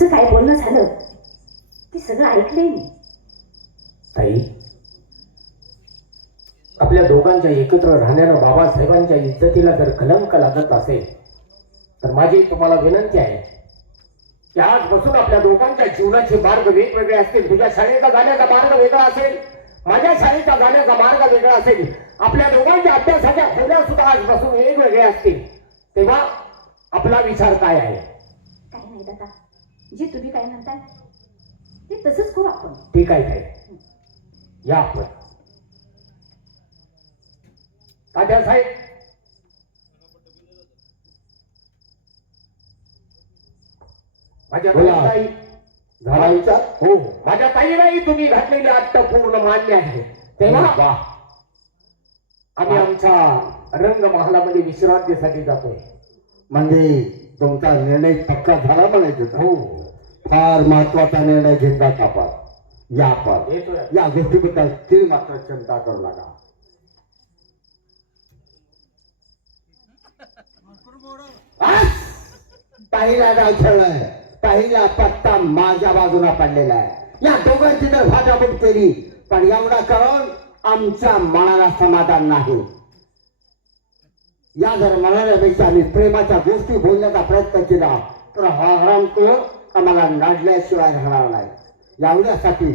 तुमचं काय बोलणं झालं ते सगळं ऐकलंय मी ताई आपल्या दोघांच्या एकत्र राहण्यानं बाबासाहेबांच्या इज्जतीला जर कलंक लागत असेल तर माझी तुम्हाला विनंती आहे की आजपासून आपल्या दोघांच्या जीवनाचे मार्ग वेगवेगळे असतील. तुझ्या शाळेचा जाण्याचा मार्ग वेगळा असेल माझ्या शाळेचा जाण्याचा मार्ग वेगळा असेल आपल्या दोघांच्या अभ्यासाच्या खोल्या सुद्धा आजपासून वेगवेगळ्या असतील. तेव्हा आपला विचार काय आहे? नाही दादा जे तुम्ही काय म्हणताय ते तसंच करू आपण. ठीक आहे ताई या आपण. तात्या साहेब. माझ्या बोला. ताई झाला विचार? हो. माझ्या ताईलाही तुम्ही घातलेली आत्त पूर्ण मान्य आहे. तेव्हा? वा. आम्ही आमच्या रंग महालामध्ये विश्रांतीसाठी जातोय. म्हणजे तुमचा निर्णय पक्का झाला म्हणायचं का? हो. फार महत्त्वाचा निर्णय घेतला आपण या आपण या गोष्टीबद्दल ती मात्र चिंता करू नका. पहिला डाव खेळलाय. पहिला पत्ता माझ्या बाजूला पडलेला आहे. या दोघांची तर भाजाबूट केली. पण एवढा करून आमच्या मनाला समाधान नाही. या जर म्हणाल्यापेक्षा आम्ही प्रेमाच्या गोष्टी बोलण्याचा प्रयत्न केला तर हा हरामखोर आम्हाला नाडल्याशिवाय राहणार नाही एवढ्यासाठी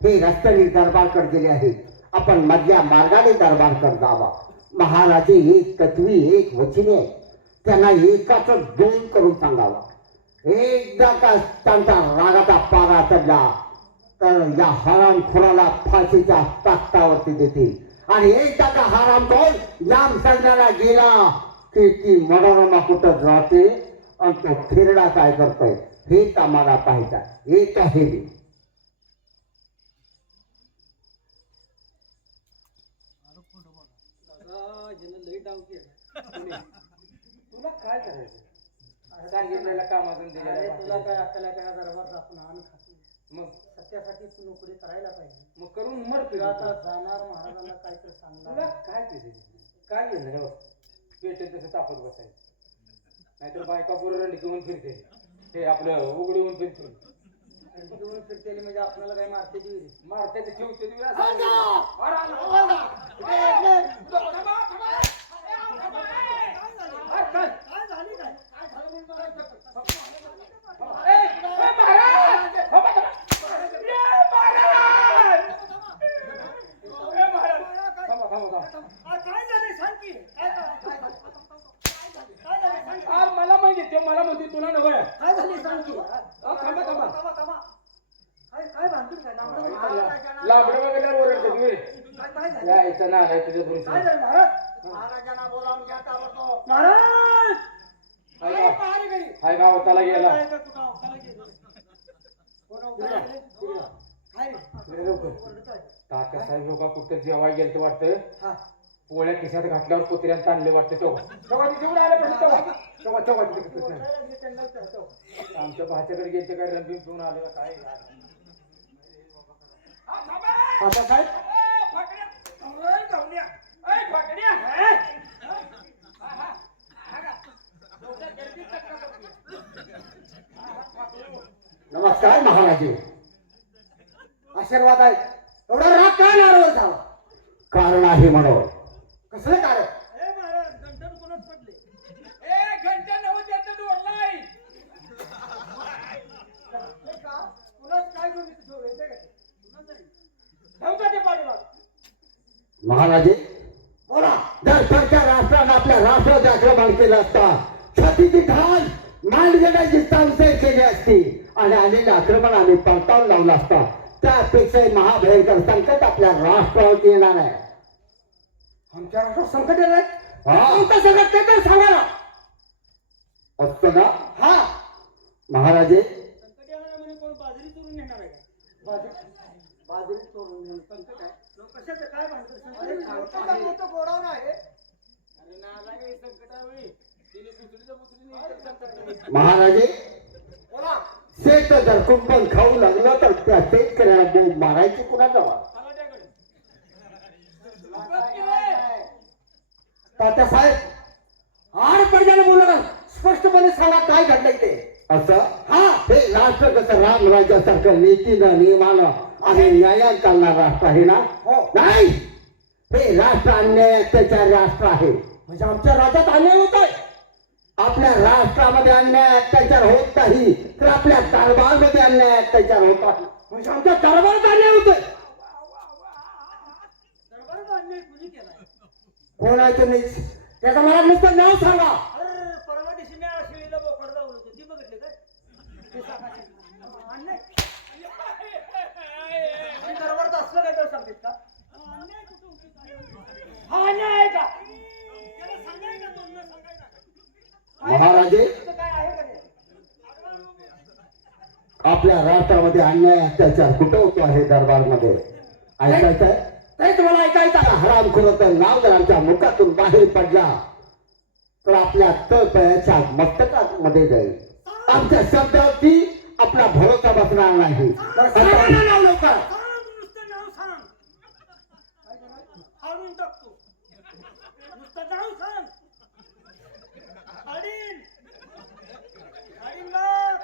हे रस्त्याने दरबारकडे गेले आहेत. आपण मधल्या मार्गाने दरबारकडे जावा. महाराजे एक तत्वी एक वचने त्यांना एकाच दोन करून सांगावा. एकदा का त्यांचा रागाचा पारा चढला तर या हरामखोराला फाशीच्या तख्तावरती देतील. आणि एकदा का हरामखोर लांब सरण्याला गेला की ती मनोरमा कुठं जाते आणि तो खिरडा काय करतोय? हेच आम्हाला पाहिजे. एक आहे तुला काय करायचं? सांगितलेलं काम अजून दिलेलं तुला काय काय दरबार आपण आण. मग? सत्यासाठी तू नोकरी करायला पाहिजे. मग करून मरतो आता जाणार महाराजांना काहीतरी तुला सांगणार काय ते काय घेणं हे बघ पेटेल तसं तापत बसायचं? नाहीतर बायका बरोबर घेऊन फिरते. हे आपलं उघडी होऊन फिरते फिरतेली म्हणजे आपल्याला काय मारते ती मारते ते ठेवते ते असं. काय अरे, अरे, अरे, अरे. ए, ए, थांबा, थांबा. अरे, काय? झाली काय काय झालं म्हणून मला ऐकत नाही. ए, ए, महाराज! थांबा, थांबा. ए, महाराज! ए, महाराज! थांबा, थांबा, थांबा. आ, काय झालं सांग की काय काय काय झालं? काय झालं? काय झालं सांग की. आज मला माहिती ते मला म्हणते तुला नको आहे. काय झाली सांग की अ, थांबा, थांबा. थांबा, थांबा. काय काय भानगड काय नामदेव महाराजांना- लांबडं वगैरे ओरडते ना तुझ्या पुरुष महाराजांना बोलावून घ्या महाराज हाय का? गेला कुठं साहेब कुठं जेवाय गेलं ते वाटतं पोळ्या खिशात घातल्यावर कुत्र्यानं ताणले वाटतं तो आमच्या भाच्याकडे गेले काय रंगीन पिऊन आलेला काय आता नमस्कार महाराजे आशीर्वाद आहे. एवढा राग काय नारळ झाला? कारण आहे म्हणून कसलं कारण ए महाराज गंठन कोणाच पडले हे का कुणाच काय घेऊन इथे ठेवलंय ते काय? कुणाच नाही. ठेवता ते पाठीमागं. महाराजे? बोला. जर सरकार राष्ट्रानं आपल्या राष्ट्राचे आक्रमण केलं असता छातीची ढाल मांडगडाची तांसे केली असती आणि आलेलं आक्रमण आम्ही परतावून लावलं असता त्यापेक्षाही महाभयंकर संकट आपल्या राष्ट्रावरती येणार आहे. आमच्या राष्ट्रात संकट येणार हा. कोणतं संकट? ते तर सांगा ना. असतं ना? हा. महाराजे? संकट येणार म्हणजे कोण बाजरी चोरून नेणार आहे बाजरी चोरून संकट आहे. कशाचं? काय भानगड मोठं गोडाऊन आहे. महाराजे शेत जर कुंपण खाऊ लागलं तर त्या शेतकऱ्याला बोंब मारायची कुणा जवळ तात्या साहेब आठ महिन्याने बोलू नका स्पष्टपणे सांगा काय घडलंय ते. असं? हा हे राष्ट्र खरंच रामराज्यासारखं नीतीनं नियमानं आणि न्यायात चालणार राष्ट्र आहे ना? हो. नाही. हे राष्ट्र अन्याय अत्याचार राष्ट्र आहे. म्हणजे आमच्या राज्यात अन्याय होत आहे. आपल्या राष्ट्रामध्ये अन्याय अत्याचार होत नाही तर आपल्या कारभारमध्ये अन्याय अत्याचार होत आहे. म्हणजे आमच्या दरबारात अन्याय होतोय. कुणी केलाय कोण आहे तो नीच त्याचं मला नुसतं नाव सांगा. अरे परवा दिवशी मी शिळीला बोकड जाऊन होतो. ती बघितली काय ते सांगायचं. अन्याय आणि दरबारात असलं काय तर का? हा अन्याय आहे का का महाराजे इथं काय आहे का नाही? आपल्या राष्ट्रामध्ये अन्याय अत्याचार कुठं होतो आहे दरबारमध्ये ऐकायचंय काय तुम्हाला ऐकायचं आहे? हराम तर नाव जर आमच्या मुखातून बाहेर पडला तर आपल्या तळपयाच्या मस्तकामध्ये जाईल आमच्या शब्दावरती आपला भरोसा बसणार नाही नाव लवकर. सांग, नुसतं नाव सांग. काय करायचं? फाडून टाकतो. नुसतं नाव सांग. फाडीन. फाडीन बघ.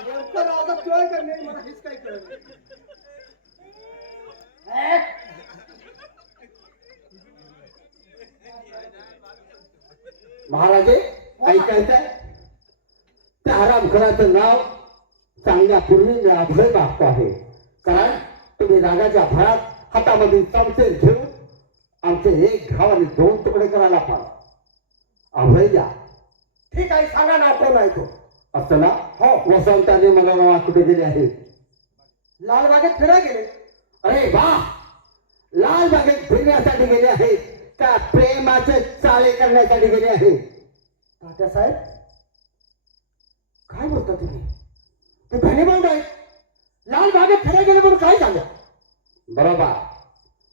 नेमकं नावाचा नाही मला हेच काय कळत महाराजे ऐकायचंय त्या हरामखोराचं नाव सांगण्यापूर्वी मी अभय मागतो आहे. कारण तुम्ही रागाच्या भरात हातामध्ये चमचे घेऊन आमचे एक घाव आणि दोन तुकडे करायला पाहा. अभय द्या. ठीक आहे सांगा ना कोण आहे तो असं ना हो वसंताने मला कुठे गेले आहे लालबागेत फिराय गेले. अरे वा! लालबागेत फिरण्यासाठी गेले आहेत का प्रेमाचे चाळे करण्यासाठी गेले आहेत? तात्यासाहेब काय बोलता तुम्ही? ते घनीभाऊ आहेत. लालबागेत फिराय गेले म्हणून काय झालं? बरोबर.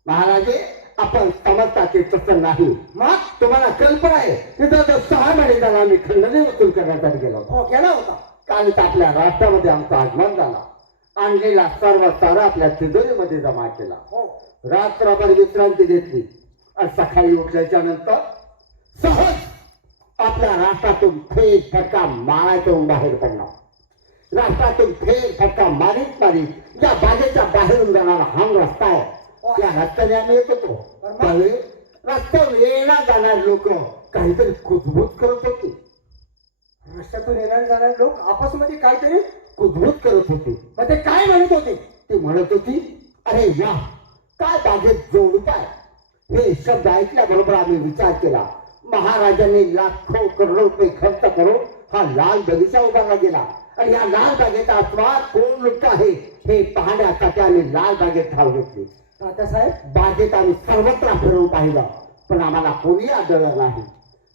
महाराजे आपण समजता की तसं नाही. मग तुम्हाला कल्पना आहे तिथं तर सहा महिने झाला आम्ही खंडणी वसूल करण्यासाठी गेलो. होतो हो गेला होता. कालच आपल्या राष्ट्रामध्ये आमचं आगमन झाला. आणलेला सर्व सारा आपल्या तिजोरीमध्ये जमा केला. हो. रात्रभर विश्रांती घेतली. आणि सकाळी उठल्याच्या नंतर सहज आपल्या राष्ट्रातून फेर फटका मारायचं बाहेर पडणार राष्ट्रातून फेर फटका मारीत मारीत या बागेच्या बाहेरून जाणारा हा रस्ता आहे. त्या रस्त्याने आम्ही येत होतो. त्यावेळी रस्त्यावर येणार जाणारे लोक काहीतरी कुजबूज करत होती. रस्त्यातून येणारे जाणारे लोक आपसमध्ये काहीतरी कुजबूज करत होती. मग ते काय म्हणत होते? ती म्हणत होती अरे या काय बागेत जोड काय हे शब्द ऐकल्याबरोबर आम्ही विचार केला. महाराजांनी लाखो करोड रुपये खर्च करून हा लाल बगीचा उभारला गेला. आणि या लाल बागेचा स्वाद कोण लुटत आहे. हे पाहण्यासाठी आम्ही लाल बागेत धाव घेतली. तात्यासाहेब बागेत आम्ही सर्वत्र फिरून पाहिलं पण आम्हाला कोणी आढळलं नाही.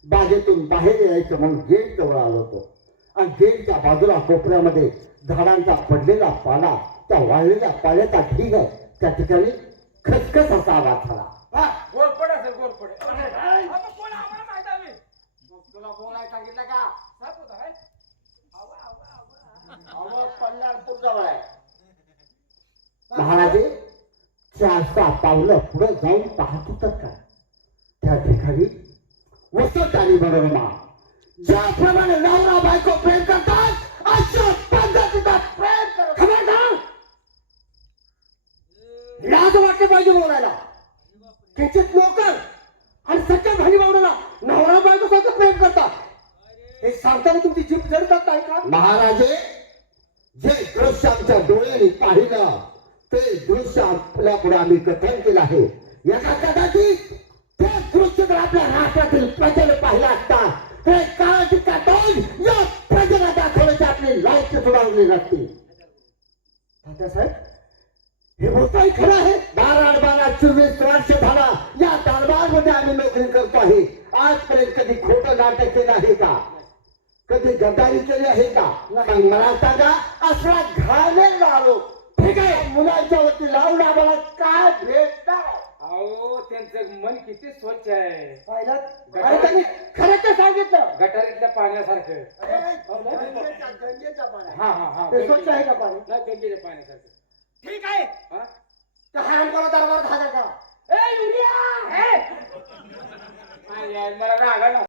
बागेतून बाहेर यायचं म्हणून गेट जवळ आलो होतो. आणि गेटच्या बाजूला कोपऱ्यामध्ये झाडांचा पडलेला पाला त्या वाळलेल्या पाण्याचा ढीग आहे त्या ठिकाणी खसखस असा आवाज झाला. हा, गोरपड असेल. तुला सांगितलं का? जवळ आहे. महाराजे चार सहा पावलं पुढे जाऊन पाहत होतात का? त्या ठिकाणी वसत आणि मनोरमा ज्याप्रमाणे नवरा बायको प्रेम करतात अशा पद्धतीचा प्रेम करत खबरदार! लाज वाटले पाहिजे बोलायला. किंचित नोकर आणि सच्चा भाजी बावडाला नवरा बायको सारखं प्रेम करतात. हे सांगताना तुमची जीभ जडतात नाही का? महाराजे जे दृश्य आमच्या डोळ्यांनी पाहिलं ते दृश्य आपल्या पुढे आम्ही कथन केलं आहे. याचा कदाचित ते दृश्य जर आपल्या राष्ट्रातील प्रजेने पाहिलं असता तर काळाची काटून या प्रजेला दाखवण्याची आपली लायकी सुधारली जाते हे बोलताय खरं आहे? बारा बारा चोवीस वर्ष झाला. या दरबारमध्ये आम्ही नोकरी करतो आहे. आजपर्यंत कधी खोटं नाटक केलं आहे का? कधी गद्दारी केली आहे का? मला सांगा असला घालेला आलो ठीक आहे. मुलांच्या वरती लावून आम्हाला काय भेटणार? अहो त्यांचं मन किती स्वच्छ आहे. पाहिलं? आणि त्यांनी खरं ते सांगितलं. गटारीतल्या पाण्यासारखं. गंगेच्या गंगेच्या पाण्यात. हा हा हा. ते स्वच्छ आहे का पाणी? नाही गंगेच्या पाण्यासारखं. ठीक आहे. हा? त्या हरामखोरा दरबारात हजर करा. ए, युरिया! हे! आई, मला राग आला